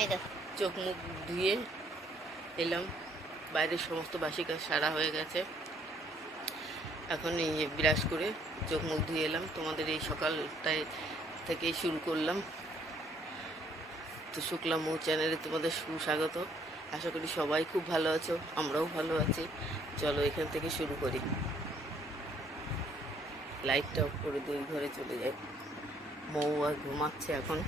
এই দেখো চোখ মুখ ধুয়ে এলাম, বাইরের সমস্ত বাসি কাজ সারা হয়ে গেছে। এখন এই যে ব্রাশ করে চোখ মুখ ধুয়ে এলাম, তোমাদের এই সকালটায় থেকেই শুরু করলাম। তো শুক্লা মৌ চ্যানেলে তোমাদের সুস্বাগত। আশা করি সবাই খুব ভালো আছো, আমরাও ভালো আছি। চলো এখান থেকে শুরু করি। লাইটটা অফ করে দুই ঘরে চলে যাই। মৌ আর ঘুমাচ্ছে এখন।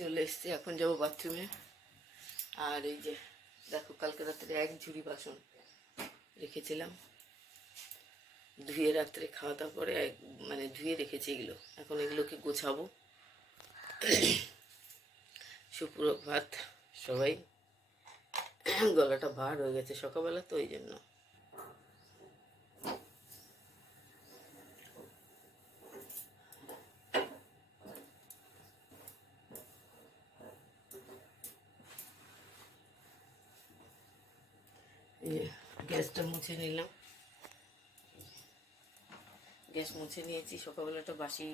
চলে এসছি, এখন যাবো বাথরুমে। আর এই যে দেখো, কালকে রাত্রে এক ঝুড়ি বাসন রেখেছিলাম, ধুয়ে রাত্রে খাওয়া দাওয়ার পরে মানে ধুয়ে রেখেছি এগুলো। এখন এগুলোকে গোছাবো। সুপ্রভাত সবাই। গলাটা ভার হয়ে গেছে সকালবেলা, তো ওই জন্য। গ্যাসটা মুছে নিলাম, গ্যাস মুছে নিয়েছি। সকালবেলাটা বাসি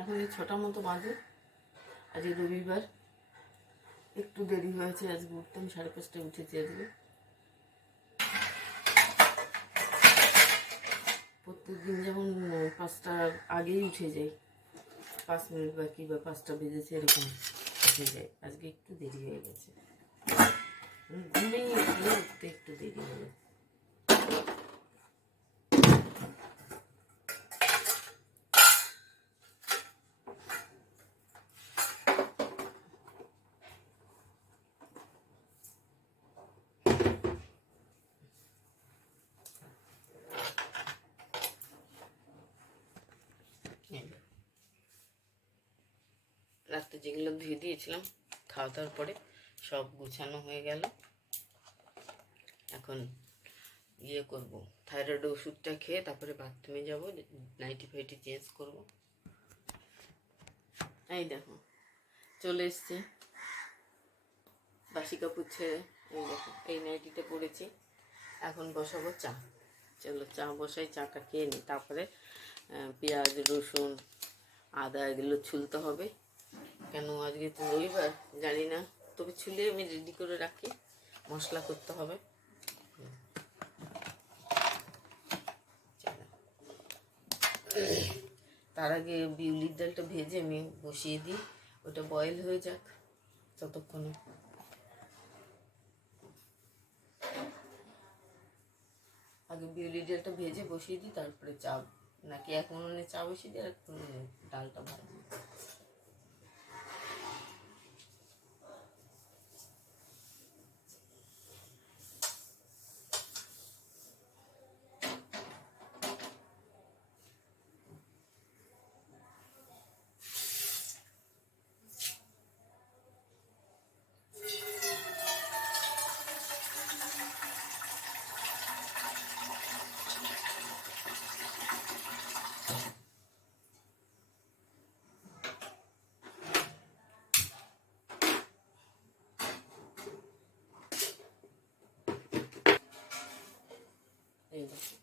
এখন এই 6টার মতো বাজে। আজকে রবিবার, একটু দেরি হয়েছে আজকে উঠতে। আমি 5:30টায় উঠেছি আজকে। প্রত্যেকদিন যেমন 5টার আগেই উঠে যাই, 5 মিনিট বাকি বা 5টা বেজেছে এরকম উঠে যায়। আজকে একটু দেরি হয়ে গেছে, ঘুমেই উঠতে একটু দেরি হয়ে গেছে। রাত্রে যেগুলো ধুয়ে দিয়েছিলাম খাওয়া দাওয়ার পরে সব গুছানো হয়ে গেল। এখন ইয়ে করবো, থাইরয়েড ওষুধটা খেয়ে তারপরে বাথরুমে যাবো, নাইটি ফাইটি চেঞ্জ করব। এই দেখো চলে এসছে বাসি কাপড় ছেড়ে। এই দেখো এই নাইটিটা পরেছি। এখন বসাবো চা। চলো চা বসাই, চাটা খেয়ে নিই, তারপরে পেঁয়াজ রসুন আদা এগুলো ছুলতে হবে। কেন আজকে তো রবিবার জানি না, তবে ছুলে আমি রেডি করে রাখি। মশলা করতে হবে। তার আগে বিউলির ডালটা ভেজে আমি বসিয়ে দিই, ওটা বয়েল হয়ে যাক ততক্ষণে। আগে বিউলির ডালটা ভেজে বসিয়ে দিই, তারপরে চা, নাকি এক উনুনে চা বসিয়ে দিই আর এক উনুনে ডালটা ভাজি। এই দেখো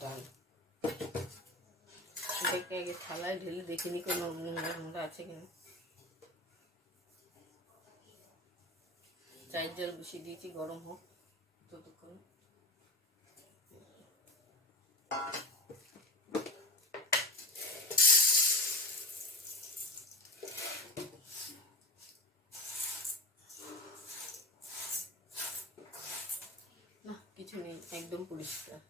ডাল, এটাকে আগে থালায় ঢেলে দেখিনি কোনো নোংরা আছে কিনা। চায়ের জল বসিয়ে দিয়েছি, গরম হোক ততক্ষণ। না কিছু নেই, একদম পরিষ্কার।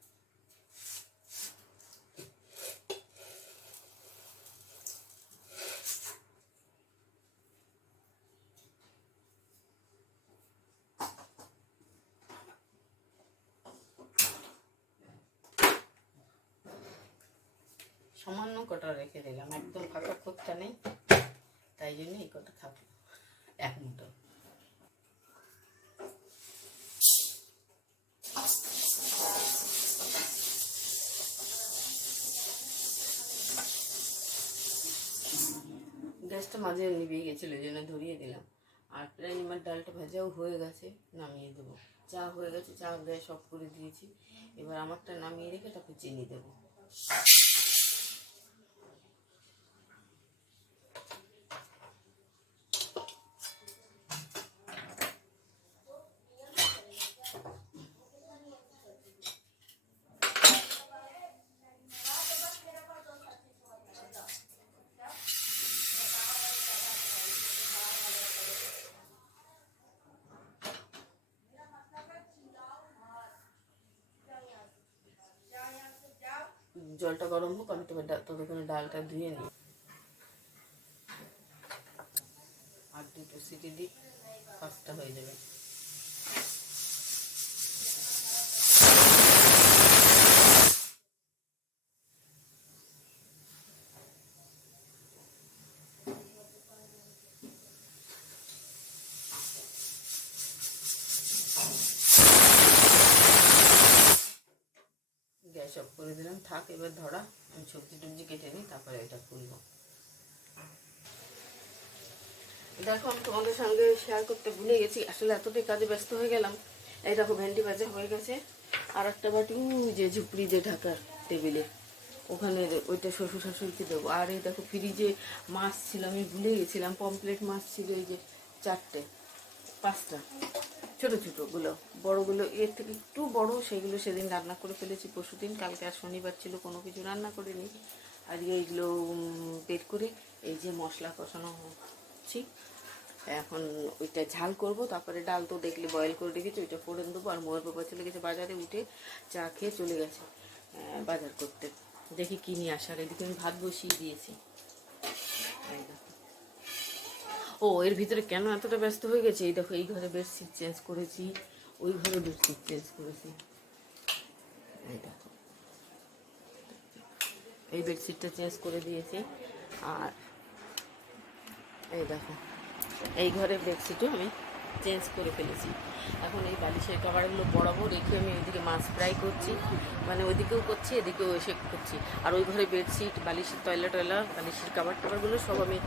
কটা রেখে দিলাম, একদম ফাঁকা খোঁজটা নেই, তাই জন্য এই কটা খাবো, এক মুঠো। গ্যাসটা মাঝে নিভিয়ে গেছিলো, এই জন্য ধরিয়ে দিলাম। আর প্রায় নিমার ডালটা ভাজাও হয়ে গেছে, নামিয়ে দেবো। চা হয়ে গেছে, চা গ্যাস অফ করে দিয়েছি। এবার আমারটা নামিয়ে রেখে তারপর চিনি দেবো। জলটা গরম হোক, আমি ততক্ষণে ডালটা ধুয়ে নিই। আর দুটো সিটি দিই, কাজটা হয়ে যাবে। গ্যাস অফ করে দিলাম, থাক এবার ধরা। আমি সবজি টবজি কেটে নিই, তারপরে এটা খুলবো। দেখো, আমি তোমাদের সঙ্গে শেয়ার করতে ভুলে গেছি, আসলে এতটাই কাজে ব্যস্ত হয়ে গেলাম। এই দেখো ভেন্ডি ভাজা হয়ে গেছে, আর একটা বাটি যে ঝুপড়ি যে ঢাকার টেবিলে, ওখানে ওইটা শ্বশুর শাশুড়িকে দেবো। আর এই দেখো ফ্রিজে মাছ ছিল, আমি ভুলে গেছিলাম, পমপ্লেট মাছ ছিল এই যে 4টে 5টা, ছোটো ছোটোগুলো, বড়গুলো এর থেকে একটু বড়, সেগুলো সেদিন রান্না করে ফেলেছি পরশুদিন। কালকে আর শনিবার ছিল, কোনো কিছু রান্না করিনি। আর এইগুলো বের করে এই যে মশলা কষানো হচ্ছি, এখন ওইটা ঝাল করব। তারপরে ডাল তো দেখলে বয়েল করে রেখেছি, ওইটা ফোড়ন দেবো। আর মোয়ের বাবা চলে গেছে বাজারে, উঠে চা খেয়ে চলে গেছে বাজার করতে। দেখি কি নিয়ে আসার। এদিকে আমি ভাত বসিয়ে দিয়েছি। ও, এর ভিতরে কেন এতটা ব্যস্ত হয়ে গেছে, এই দেখো এই ঘরে বেডশিট চেঞ্জ করেছি, ওই ঘরে বেডশিট চেঞ্জ করেছি। এই দেখো, এই বেডশিটটা চেঞ্জ করে দিয়েছি। আর এই দেখো, এই ঘরের বেডশিটও আমি চেঞ্জ করে ফেলেছি। এখন এই বালিশের কভারগুলো বরাবর রেখে আমি ওইদিকে মাছ ফ্রাই করছি, মানে ওইদিকেও করছি এদিকেও এসে করছি। আর ওই ঘরে বেডশিট, বালিশের টয়লা, বালিশের কভারগুলো সব আমি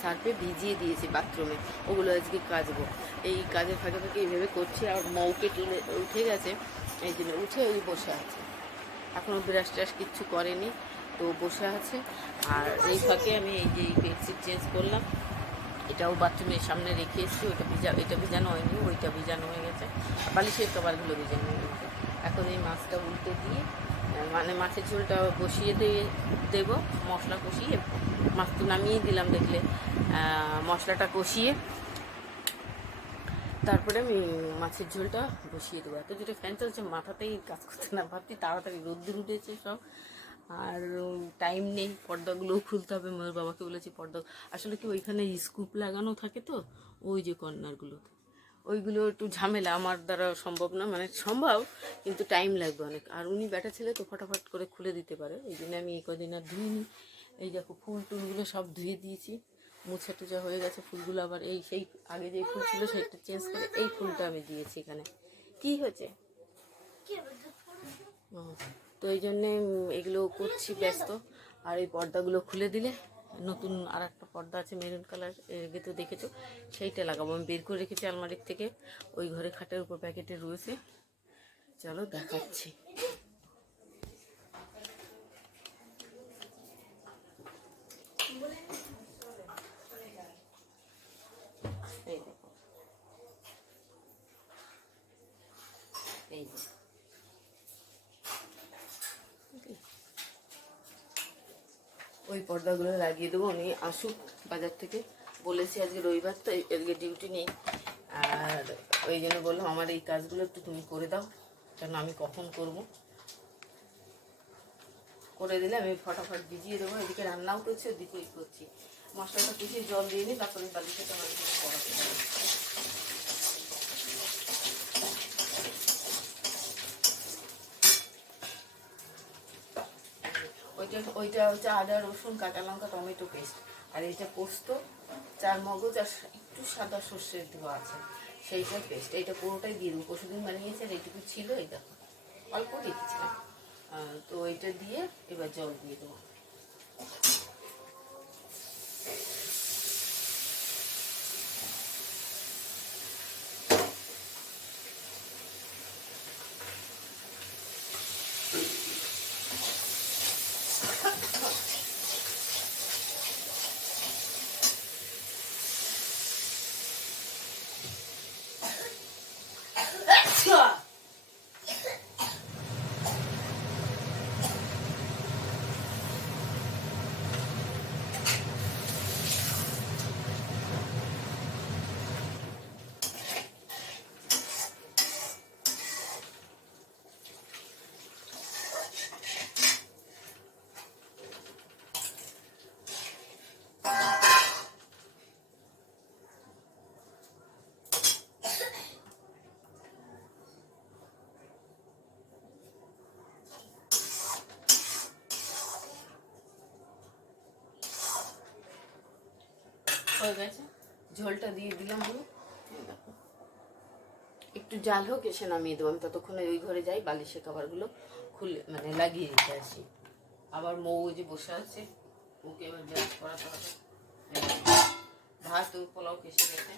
সার্ফে ভিজিয়ে দিয়েছি বাথরুমে, ওগুলো আজকে কাচবো। এই কাজের ফাঁকে ফাঁকে এইভাবে করছি। আর মৌকে তুলে উঠে গেছে, এই জন্য উঠে ওই বসে আছে, এখনও ব্রাশ ট্রাশ কিচ্ছু করেনি, তো বসে আছে। আর এই ফাঁকে আমি এই যে বেডশিট চেঞ্জ করলাম, এটাও বাথরুমের সামনে রেখে এসেছি। এটা ভিজানো হয়নি, ওইটা ভিজানো হয়ে গেছে। বালিশের কভারগুলো ভিজানো হয়ে গেছে। এখন এই মাছটা উল্টে দিয়ে, মানে মাছের ঝোলটা বসিয়ে দেবো, মশলা কষিয়ে। মাছ তো নামিয়ে দিলাম দেখলে, মশলাটা কষিয়ে তারপরে আমি মাছের ঝোলটা বসিয়ে দেবো। এত জোরে ফ্যান চলছে, মাথাতেই কাজ করতে না, ভাবছি তাড়াতাড়ি রোদ্দুর উঠেছে সব, আর টাইম নেই। পর্দাগুলোও খুলতে হবে, মোর বাবাকে বলেছি পর্দা, আসলে কি ওইখানে স্কুপ লাগানো থাকে তো, ওই যে কর্নারগুলো, ওইগুলো একটু ঝামেলা, আমার দ্বারা সম্ভব না, মানে সম্ভব কিন্তু টাইম লাগবে অনেক। আর উনি ব্যাটা ছেলে তো ফটাফট করে খুলে দিতে পারে, এই জন্য আমি এই কদিন আর ধুইনি। এই দেখো ফুল টুলগুলো সব ধুয়ে দিয়েছি, মুছে টুচা হয়ে গেছে। ফুলগুলো আবার এই সেই আগে যে ফুল ছিল সেটা চেঞ্জ করে এই ফুলটা আমি দিয়েছি এখানে। কি হয়েছে? তো এই জন্যে এগুলো করছি ব্যস্ত। আর এই পর্দাগুলো খুলে দিলে নতুন আর একটা পর্দা আছে মেরুন কালার, এর তো দেখেছো, সেইটা লাগাবো। আমি বের করে রেখেছি আলমারির থেকে, ওই ঘরে খাটের উপর প্যাকেটে রয়েছে, চলো দেখাচ্ছি। এই দেখো, এই ওই পর্দাগুলো লাগিয়ে দেবো। উনি আসুক বাজার থেকে, বলেছি আজকে রবিবার তো আজকে ডিউটি নেই, আর ওই জন্য বললাম আমার এই কাজগুলো একটু তুমি করে দাও, কেন আমি কখন করব, করে দিলে আমি ফটাফট ভিজিয়ে দেবো। এদিকে রান্নাও করছি, ওদিকে ওই করছি। মশলাটা কুচিয়ে জল দিয়ে নিই, তারপরে বালিশটা আমার পড়াতে পারি। ওইটা ওইটা হচ্ছে আদা রসুন কাঁচা লঙ্কা টমেটো পেস্ট, আর এইটা পোস্ত, চার মগজ আর একটু সাদা সর্ষের দেওয়া আছে, সেইটা পেস্ট। এইটা পুরোটাই দিয়ে দেবো, পরশুদিন বানিয়েছে আর এইটুকু ছিল, এই দেখো অল্প দিচ্ছিলাম। তো এইটা দিয়ে এবার জল দিয়ে দেবো। হয়ে গেছে, ঝোলটা দিয়ে দিলাম। একটু জাল হোক, এসে নামিয়ে দেবো। আমি ততক্ষণে ওই ঘরে যাই, বালিশের খাবারগুলো খুলে মানে লাগিয়ে দিতে আসি। আবার মৌ যে বসে আছে, ওকে এবার ব্রাশ করাতে হবে। ভাত ও পোলাও এসে গেছে।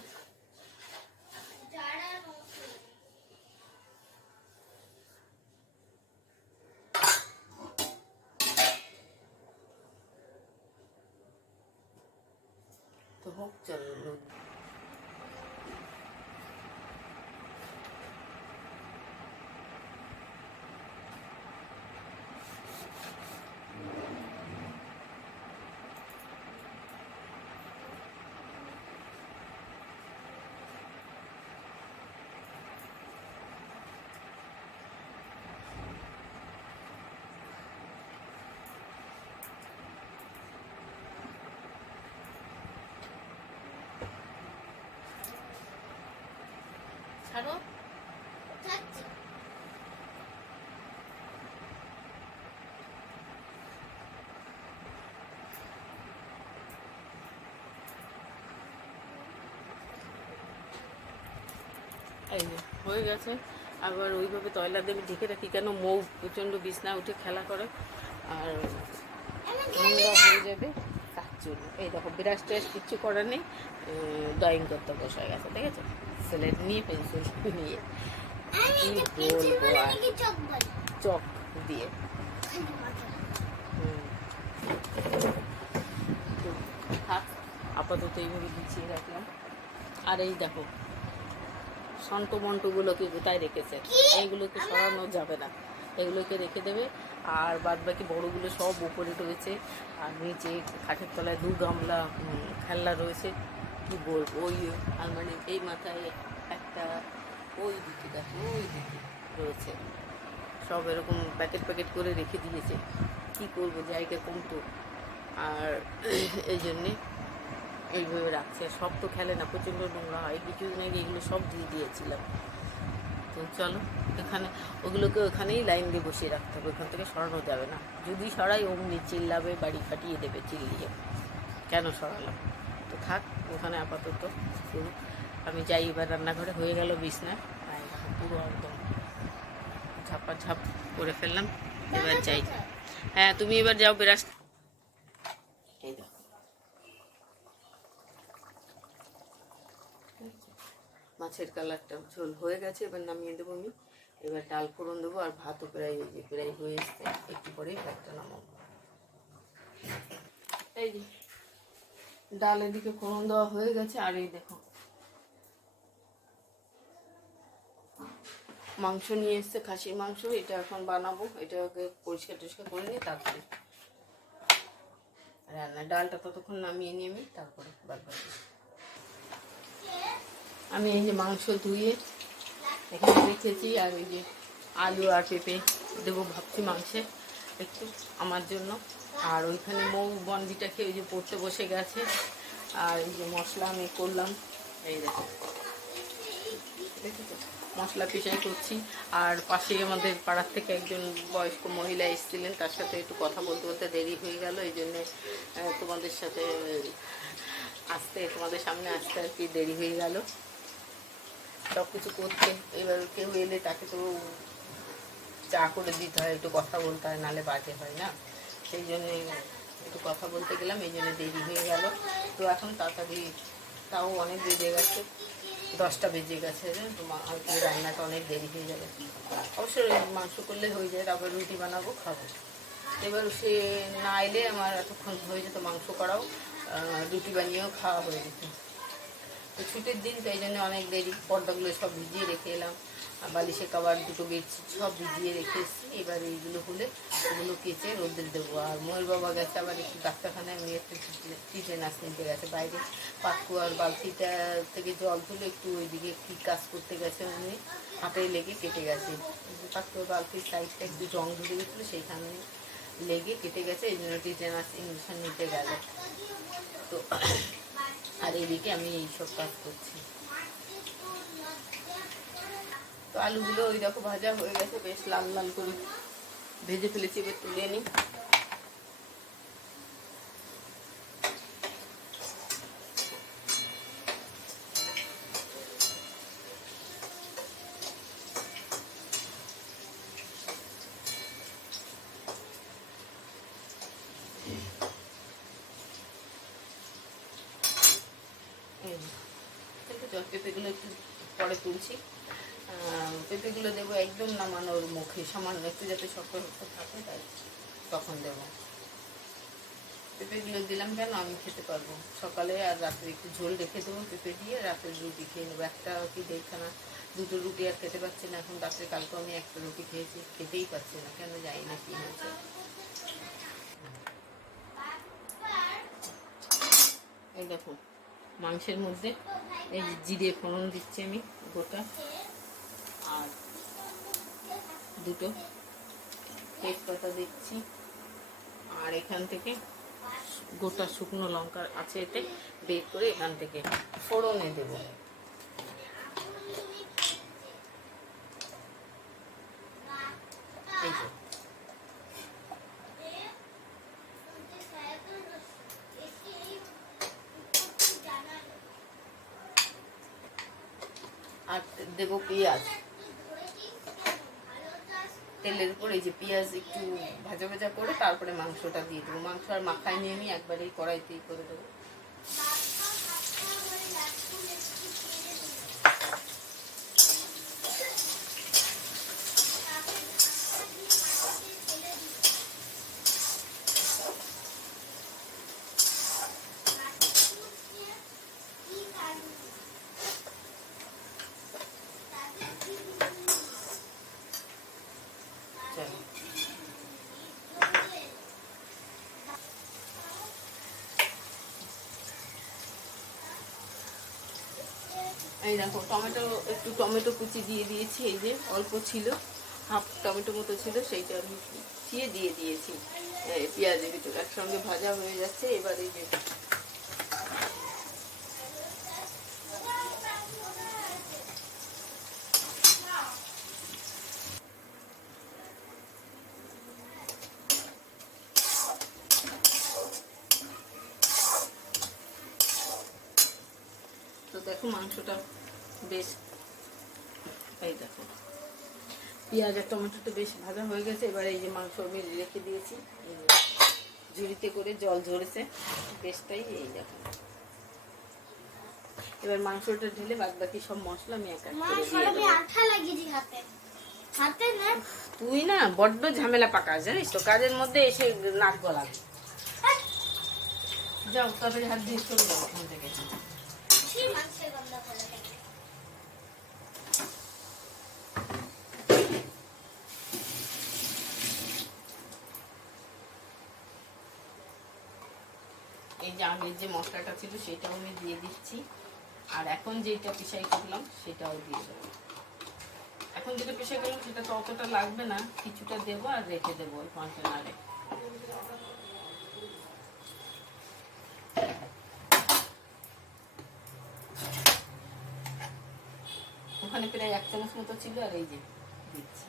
তো হোক, চলো। ছাড়ো, এই যে হয়ে গেছে। আবার ওইভাবে তয়লা দেবে ঢেকে রাখি, কেন মৌ প্রচণ্ড বিছনা উঠে খেলা করে আর নোংরা হয়ে যাবে কাজ জন্য। এই দেখো বিরাজ টেস্ট কিচ্ছু করার নেই, ড্রয়িং করতে বসে গেছে, ঠিক আছে, স্লেট নিয়ে পেন্সিল নিয়ে কি বলবো আর চক দিয়ে। থাক, আপাতত এইভাবে গুছিয়ে রাখলাম। আর এই দেখো সন্ট মন্টগুলোকে কোথায় রেখেছে, এইগুলোকে সরানো যাবে না, এগুলোকে রেখে দেবে। আর বাদ বাকি বড়োগুলো সব উপরে রয়েছে, আর নিচে খাটের তলায় 2 গামলা খেলনা রয়েছে। কি বলবো, ওই আলমারির এই মাথায় একটা, ওই দিকে দেখো ওই দিকে রয়েছে, সব এরকম প্যাকেট প্যাকেট করে রেখে দিয়েছে। কি করবো, জায়গা কম তো, আর এই জন্যে এইভাবে রাখছে। সব তো খেলে না, প্রচণ্ড নোংরা হয়। কিছুদিন আগে এগুলো সব দিয়ে দিয়েছিলাম। তো চলো, এখানে ওগুলোকে ওখানেই লাইন দিয়ে বসিয়ে রাখতে হবে, ওখান থেকে সরানো যাবে না। যদি সরাই অমনি চিল্লাবে, বাড়ি ফাটিয়ে দেবে চিল্লিয়ে, কেন সরালাম। তো থাক ওখানে আপাতত। আমি যাই এবার রান্নাঘরে। হয়ে গেল বিছনা, পুরো একদম ঝাপা ঝাপ করে ফেললাম। এবার যাই। হ্যাঁ তুমি এবার যাও বেরাস। এই দেখো মাছের কালারটা ঝোল হয়ে গেছে, এবার নামিয়ে দেবো আমি। এবার ডাল ফোড়ন দেবো, আর ভাতও প্রায় প্রায় হয়ে এসছে, একটু পরেই ভাতটা নামাবো। এই যে ডাল এদিকে ফোড়ন দেওয়া হয়ে গেছে, আর এই দেখো মাংস নিয়ে এসছে, খাসির মাংস। এটা এখন বানাবো, এটাকে পরিষ্কার টরিষ্কার করে নিই, তারপরে রান্না। ডালটা ততক্ষণ নামিয়ে নিয়ে আমি তারপরে বাড়বো। আমি এই যে মাংস ধুয়ে এখানে রেখেছি, আর এই যে আলু আর পেঁপে দেবো ভাবছি মাংসে একটু আমার জন্য। আর ওইখানে মৌ বনবিটা খেয়ে ওই যে পড়তে বসে গেছে। আর এই যে মশলা আমি করলাম, এই দেখো দেখেছো মশলা পিষাই করছি। আর পাশেই আমাদের পাড়ার থেকে একজন বয়স্ক মহিলা এসেছিলেন, তার সাথে একটু কথা বলতে বলতে দেরি হয়ে গেল, এই জন্যে তোমাদের সাথে তোমাদের সামনে আসতে আর কি দেরি হয়ে গেল সব কিছু করতে। এবার কেউ এলে তাকে তো চা করে দিতে হয়, একটু কথা বলতে হয়, নাহলে বাজে হয় না, সেই জন্যে একটু কথা বলতে গেলাম, এই জন্য দেরি হয়ে গেল। তো এখন তাড়াতাড়ি, তাও অনেক বেজে গেছে, 10টা বেজে গেছে, তো রান্নাটা অনেক দেরি হয়ে যাবে। অবশ্যই মাংস করলে হয়ে যায়, তারপর রুটি বানাবো, খাবো। এবার সে না এলে আমার এতক্ষণ হয়ে যেত মাংস করাও, রুটি বানিয়েও খাওয়া হয়ে যেত। তো ছুটির দিন, তো এই জন্য অনেক দেরি। পর্দাগুলো সব ভিজিয়ে রেখে এলাম, বালিশে কভার দুটো বেডশিট সব ভিজিয়ে রেখে এসেছি। এবার এইগুলো হলে ওগুলো কেচে রোদ্রে দেবো। আর ময়ূর বাবা গেছে আবার একটু ডাক্তারখানায়, মেয়ে একটু টিটেনাস নিতে গেছে বাইরে। পাতকুয়ার বালতিটা থেকে জল তুলে একটু ওইদিকে কী কাজ করতে গেছে, উনি হাতে লেগে কেটে গেছে। পাতকুয়ার বালতির সাইডটা একটু জং ধরে গেছিলো, সেইখানে লেগে কেটে গেছে, এই জন্য টিটেনাস ইঞ্জেকশন নিতে গেল। তো আর এদিকে আমি এইসব কাজ করছি। তো আলুগুলো ওই দেখো ভাজা হয়ে গেছে, বেশ লাল লাল করে ভেজে ফেলেছি, এবার তুলে নিই। পেঁপেগুলো একটু পরে তুলছি। পেঁপেগুলো দেবো একদম নামানোর মুখে, সামান্য একটু যাতে শক্ত শক্ত থাকে, তাই তখন দেবো। পেঁপেগুলো দিলাম কেন, আমি খেতে পারবো সকালে, আর রাত্রে একটু ঝোল রেখে দেবো পেঁপে দিয়ে, রাতের রুটি খেয়ে নেবো। একটা কি দেখানা, দুটো রুটি আর খেতে পারছি না এখন। রাত্রে কালকে আমি একটা রুটি খেয়েছি, খেতেই পারছি না কেন, জানি না কি হয়েছে। এই দেখো মাংসের মধ্যে এই জিরে ফোড়ন দিচ্ছি আমি গোটা, আর দুটো তেজপাতা দিচ্ছি, আর এখান থেকে গোটা শুকনো লঙ্কা আছে এতে, বের করে এখান থেকে ফোড়নে দেব। এই যে আর দেবো পেঁয়াজ তেলের উপর, এই যে পেঁয়াজ একটু ভাজা ভাজা করে তারপরে মাংসটা দিয়ে দেবো। মাংস আর মাখায় নিয়ে আমি একবারেই কড়াইতেই করে দেবো। এই দেখো টমেটো, একটু টমেটো কুচি দিয়ে দিয়েছি, এই যে অল্প ছিল, হাফ টমেটো মতো ছিল, সেইটা আমি কুচিয়ে দিয়ে দিয়েছি পেঁয়াজের ভিতরে, একসঙ্গে ভাজা হয়ে যাচ্ছে। এবার এই যে তো দেখো মাংসটা বেশ, এই দেখো পেঁয়াজ আর টমেটোটা বেশ ভাজা হয়ে গেছে। এবার এই যে মাংস আমি রেখে দিয়েছি, ঝুড়িতে করে জল ঝরেছে বেশটাই, এই দেখো। এবার মাংসটা ঢেলে বাদ বাকি সব মশলা আমি এক এক করে দিয়ে দেবো। তুই না বড্ড ঝামেলা পাকাস জানিস তো, কাজের মধ্যে এসে নাক গলাবি। যাও তবে হাত দিয়ে চলে যাও ওখান থেকে। এই যে আগের যে মশলাটা ছিল সেটাও আমি দিয়ে দিচ্ছি, আর এখন যেটা পিসাই করলাম সেটাও দিয়ে দেবো। এখন যেটা পিসাই করলাম সেটা তো অতটা লাগবে না, কিছুটা দেবো আর রেখে দেবো ওই কন্টেনারে। ওখানে প্রায় 1 চামচ মতো ছিল, আর এই যে দিচ্ছি।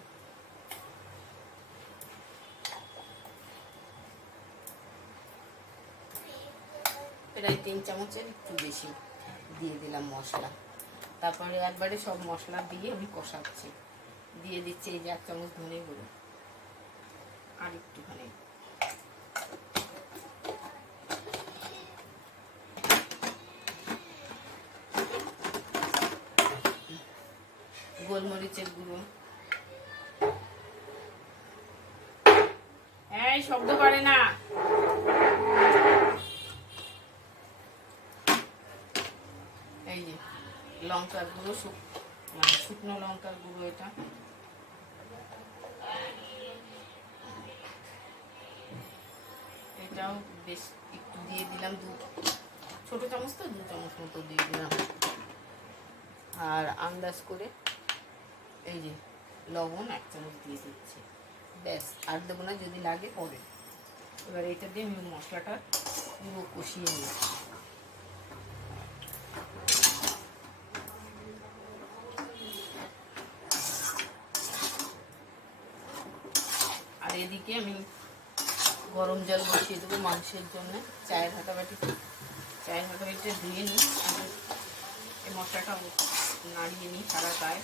প্রায় 3 চামচের একটু বেশি দিয়ে দিলাম মশলা। তারপরে একবারে সব মশলা দিয়ে আমি কষাচ্ছি। দিয়ে দিচ্ছি এই যে 1 চামচ ধনে গুঁড়ো, আর একটুখানি গোলমরিচের গুঁড়ো। এই শব্দ করে না। এই যে লঙ্কার গুঁড়ো, মানে শুকনো লঙ্কার গুঁড়ো, এটা এটাও বেশ একটু দিয়ে দিলাম, ছোট চামচ তো 2 চামচ মতো দিয়ে দিলাম। আর আন্দাজ করে এই যে লবণ 1 চামচ দিয়ে দিচ্ছি, ব্যাস। আর দেবো না, যদি লাগে পরে। এবার এটা দিয়ে আমি মশলাটা পুরো কষিয়ে নিচ্ছি। আর এদিকে আমি গরম জল বসিয়ে দেবো মাংসের জন্য। চায়ের হাঁটাবাটিটা ধুয়ে নিই, আমি এই মশলাটা নাড়িয়ে নিই সারা গায়ে।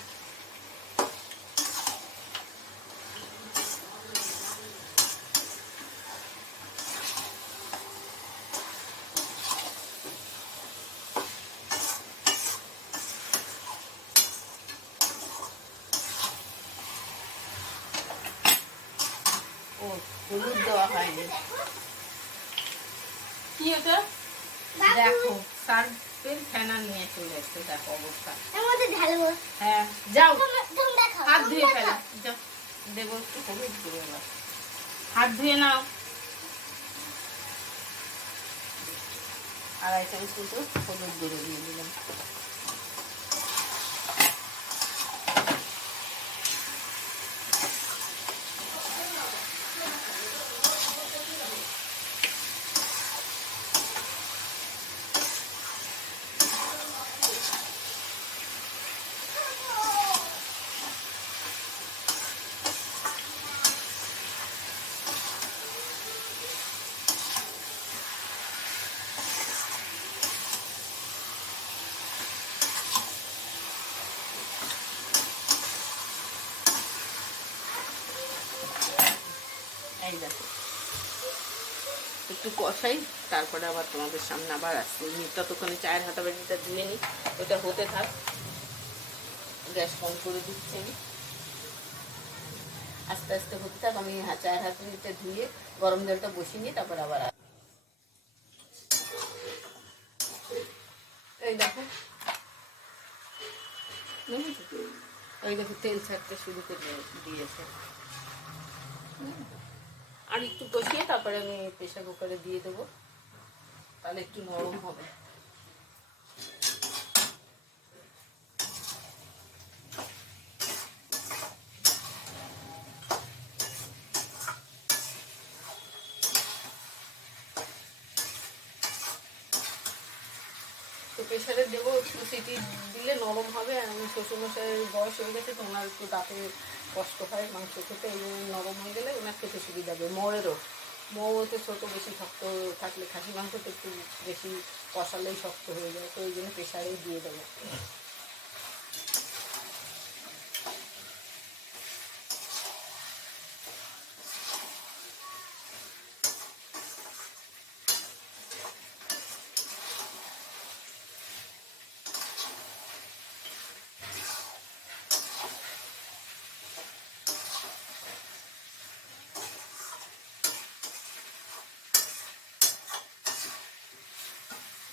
ও হলুদ দেওয়া হয়নি। কি ওটা? দেখো সার্ফের ফেনা নিয়ে চলে এসছে, দেখো অবস্থা। হ্যাঁ যাও হাত ধুয়ে ফেলা, যাও দেবো একটু হলুদ গুঁড়ো। এবার হাত ধুয়ে নাও। 2.5 চামচ মতো হলুদ গুঁড়ো দিয়ে দিলাম। এই দেখো একটু কষাই, তারপরে আবার তোমাদের সামনে আবার আসছে। ততক্ষণে চায়ের হাঁটাবাটিটা ধুয়ে নিই, ওটা হতে থাক। গ্যাস কম করে দিচ্ছি আমি, আস্তে আস্তে হতে থাক। আমি চায়ের হাঁটাবাটিটা ধুয়ে গরম জলটা বসিয়ে নিই, তারপর আবার এই দেখো ওই দেখো তেল ছাড়তে শুরু করে দিয়েছে। আর একটু কষিয়ে তারপরে আমি প্রেসার কুকারে দিয়ে দেবো, তাহলে একটু নরম হবে। তো প্রেসারে দেবো, একটু সিটি দিলে নরম হবে। আর আমি শ্বশুরমশাইয়ের বয়স হয়ে গেছে, তো ওনার একটু দাঁতে কষ্ট হয় মাংস খেতে, এই জন্য নরম হয়ে গেলে ওনার খেতে সুবিধা হবে। মৌতে ছোটো বেশি শক্ত থাকলে, খাসি মাংসটা একটু বেশি কষালেই শক্ত হয়ে যায়, তো ওই জন্য প্রেসারেই দিয়ে দেবো।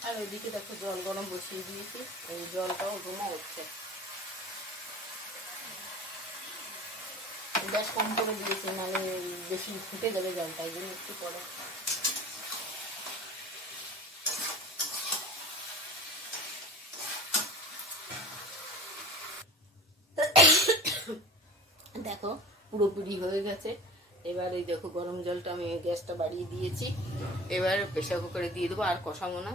আর ওইদিকে দেখো জল গরম বসিয়ে দিয়েছি, এই জলটাও জমা হচ্ছে। গ্যাস কম করে দিয়েছি, নাহলে বেশি ফুটে যাবে জলটা, এই জন্য একটু পরে। দেখো পুরোপুরি হয়ে গেছে। এবার এই দেখো গরম জলটা আমি গ্যাসটা বাড়িয়ে দিয়েছি, এবার প্রেসার কুকারে দিয়ে দেবো, আর কষাবো না।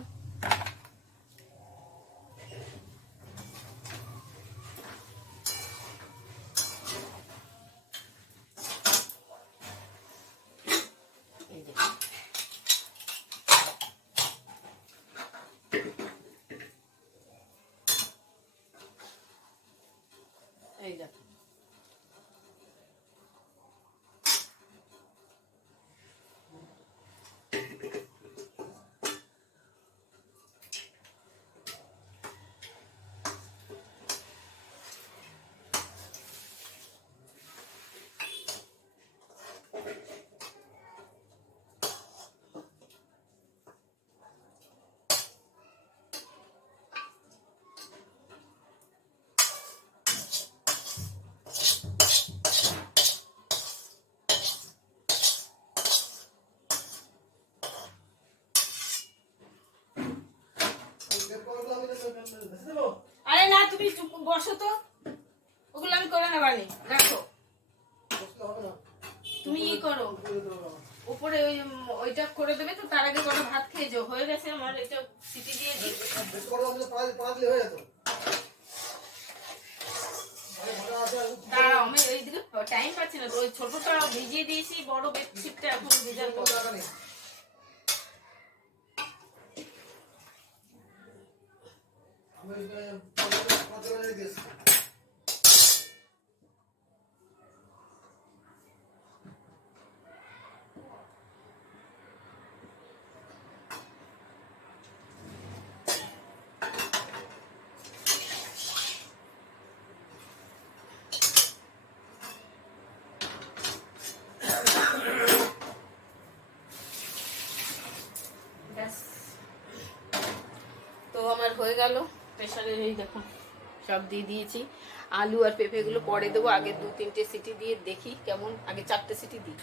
এই দেখো আরে না তুমি চুপ বসো তো, ওগুলো আমি করে নেবানি, রাখো তুমি ই করো উপরে ওইটা করে দেবে তো, তার আগে কটা ভাত খেয়ে যাও, হয়ে গেছে আমার এটা সিটি দিয়ে দিই। দাঁড়াও আমি এইদিকে টাইম পাচ্ছি না তো, ওই ছোটটা ভিজিয়ে দিয়েছি, বড় বেডশিটটা এখন ভিজার পর তো আমার হয়ে গেল প্রেশারে, এই দেখুন সব দিয়ে দিয়েছি। আলু আর পেঁপেগুলো পরে দেবো, আগে 2-3টে সিটি দিয়ে দেখি কেমন, আগে 4টে সিটি দিই,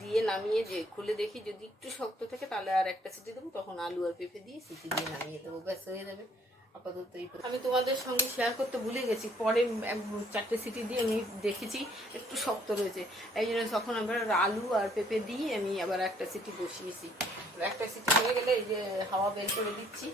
দিয়ে নামিয়ে যে খুলে দেখি যদি একটু শক্ত থাকে তাহলে আর একটা সিটি দেবো, তখন আলু আর পেঁপে দিয়ে সিটি দিয়ে নামিয়ে দেবো, ব্যাস হয়ে যাবে। আপাতত আমি তোমাদের সঙ্গে শেয়ার করতে ভুলে গেছি, পরে 4টে সিটি দিয়ে আমি দেখেছি একটু শক্ত রয়েছে, এই জন্য তখন আবার আলু আর পেঁপে দিয়ে আমি আবার একটা সিটি বসিয়েছি। একটা সিটি হয়ে গেলে এই যে হাওয়া বের করে দিচ্ছি।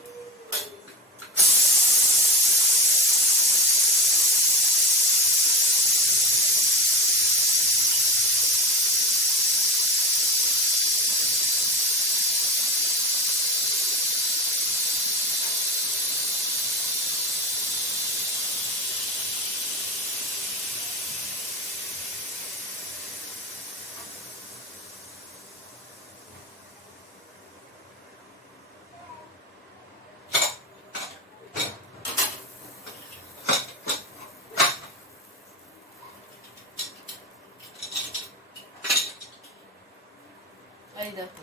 এই দেখো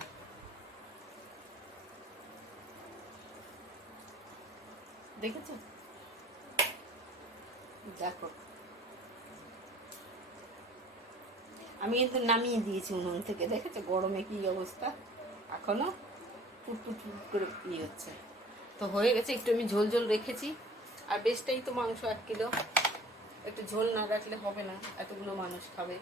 দেখেছো, দেখো আমি কিন্তু নামিয়ে দিয়েছি উনুন থেকে, দেখেছো গরমে কি অবস্থা, এখনো ফুটফুট ফুট করে ইয়ে হচ্ছে। তো হয়ে গেছে, একটু আমি ঝোল ঝোল রেখেছি, আর বেশটাই তো মাংস 1 কিলো, একটু ঝোল না রাখলে হবে না, এতগুলো মানুষ খাবে।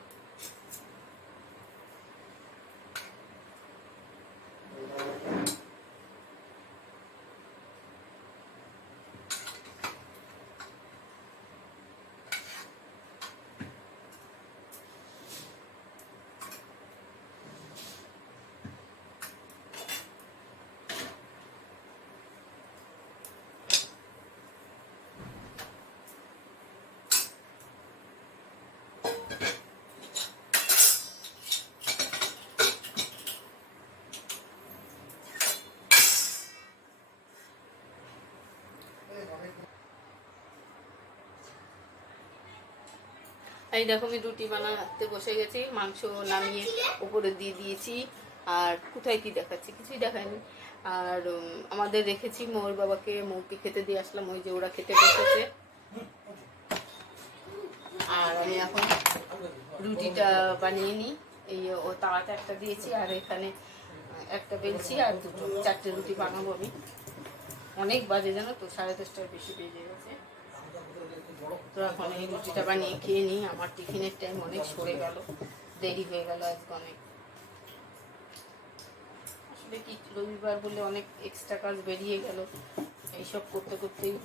এই দেখো আমি রুটি বানাতে বসে গেছি, মাংস নামিয়ে উপরে দিয়ে দিয়েছি, আর কোথায় কি দেখাচ্ছি, কিছুই দেখায়নি। আর আমাদের রেখেছি মৌর বাবাকে, মৌকে খেতে দিয়ে আসলাম, ওই যে ওরা খেতে বসেছে। আর আমি এখন রুটিটা বানিয়ে নিই, এই ও তাওয়াতে একটা দিয়েছি, আর এখানে একটা বেলছি, আর 4টে রুটি বানাবো আমি। অনেক বাজে জানো তো, 10:30টার বেশি বেজে গেছে। তো এখন এই রুটিটা বানিয়ে খেয়ে নিই, আমার টিফিনের টাইম অনেক সরে গেল, দেরি হয়ে গেল আজকে অনেক। আসলে কি রবিবার বলে অনেক এক্সট্রা কাজ বেরিয়ে গেল, এইসব করতে করতেই।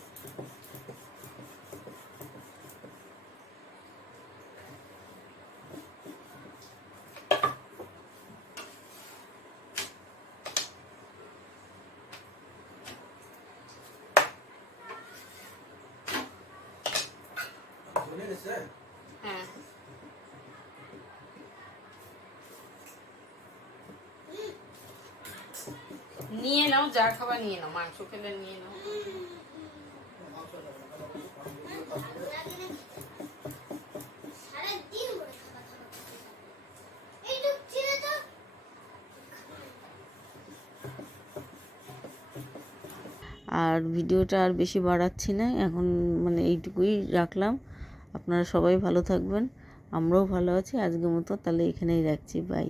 হ্যাঁ, নিয়ে নাও, যা খাবার নিয়ে নাও, মাংস খেলে নিয়ে নাও। আর ভিডিওটা আর বেশি বাড়াচ্ছি না, এখন মানে এইটুকুই রাখলাম। আপনারা সবাই ভালো থাকবেন, আমরাও ভালো আছি। আজকের মতো তাহলে এখানেই রাখছি, বাই।